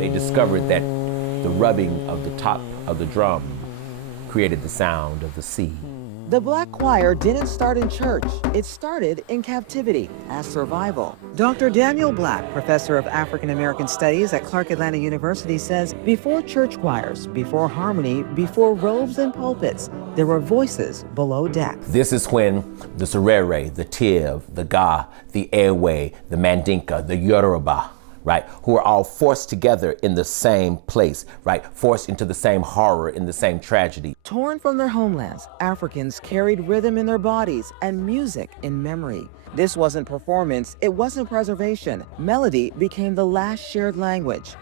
They discovered that the rubbing of the top of the drum created the sound of the sea. The Black Choir didn't start in church. It started in captivity as survival. Dr. Daniel Black, professor of African American Studies at Clark Atlanta University, says before church choirs, before harmony, before robes and pulpits, there were voices below deck. This is when the Serere, the Tiv, the Ga, the Ewe, the Mandinka, the Yoruba, right, who are all forced together in the same place, right, forced into the same horror, in the same tragedy. Torn from their homelands, Africans carried rhythm in their bodies and music in memory. This wasn't performance, it wasn't preservation. Melody became the last shared language.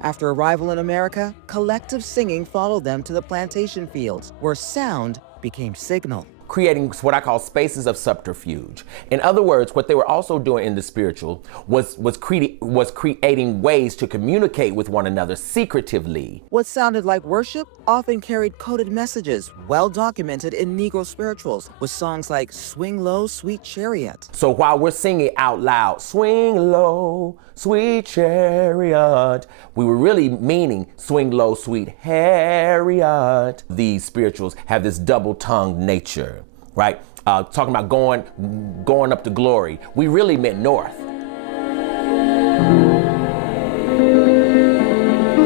After arrival in America, collective singing followed them to the plantation fields, where sound became signal. Creating what I call spaces of subterfuge. In other words, what they were also doing in the spiritual was creating ways to communicate with one another secretively. What sounded like worship often carried coded messages, well documented in Negro spirituals, with songs like Swing Low, Sweet Chariot. So while we're singing out loud, swing low, sweet chariot, we were really meaning swing low, sweet Harriet. These spirituals have this double-tongued nature, right? Talking about going up to glory. We really meant north.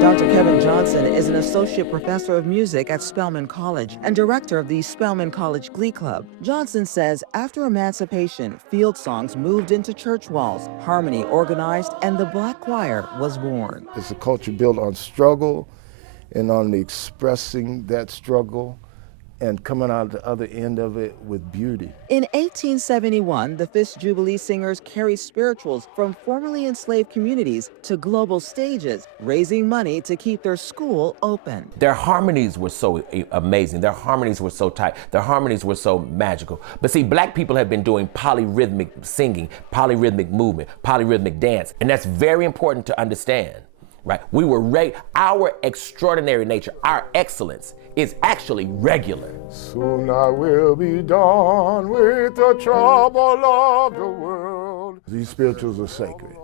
Dr. Kevin Johnson is an associate professor of music at Spelman College and director of the Spelman College Glee Club. Johnson says after emancipation, field songs moved into church walls, harmony organized, and the Black Choir was born. It's a culture built on struggle and on expressing that struggle and coming out the other end of it with beauty. In 1871, the Fisk Jubilee Singers carried spirituals from formerly enslaved communities to global stages, raising money to keep their school open. Their harmonies were so amazing. Their harmonies were so tight. Their harmonies were so magical. But see, black people have been doing polyrhythmic singing, polyrhythmic movement, polyrhythmic dance, and that's very important to understand, right? Our extraordinary nature, our excellence, is actually regular. Soon I will be done with the trouble of the world. These spirituals are sacred.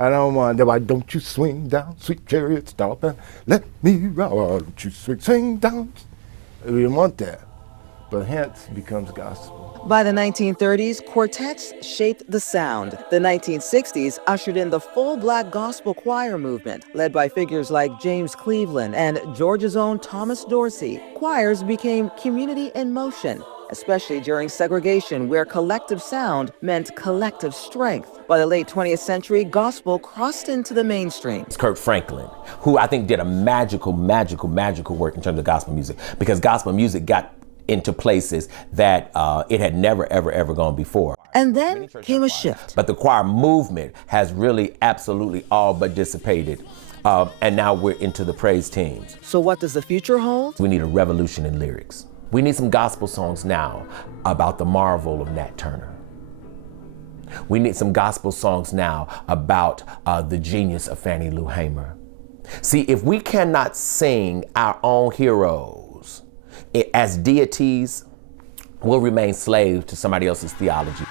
I don't mind that. Why don't you swing down, sweet chariot, stop and let me ride. Why don't you swing down? We don't want that, but hence becomes gospel. By the 1930s, quartets shaped the sound. The 1960s ushered in the full black gospel choir movement, led by figures like James Cleveland and Georgia's own Thomas Dorsey. Choirs became community in motion, especially during segregation, where collective sound meant collective strength. By the late 20th century, gospel crossed into the mainstream. It's Kirk Franklin, who I think did a magical work in terms of gospel music, because gospel music got into places that it had never, ever gone before. And then came a shift. But the choir movement has really absolutely all but dissipated. And now we're into the praise teams. So what does the future hold? We need a revolution in lyrics. We need some gospel songs now about the marvel of Nat Turner. We need some gospel songs now about the genius of Fannie Lou Hamer. See, if we cannot sing our own heroes as deities, we'll remain slaves to somebody else's theology.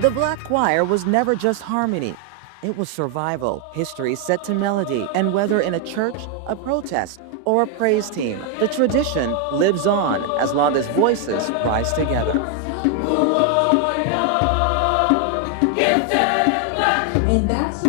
The Black Choir was never just harmony. It was survival, history set to melody, and whether in a church, a protest, or a praise team, the tradition lives on as long as voices rise together. And that's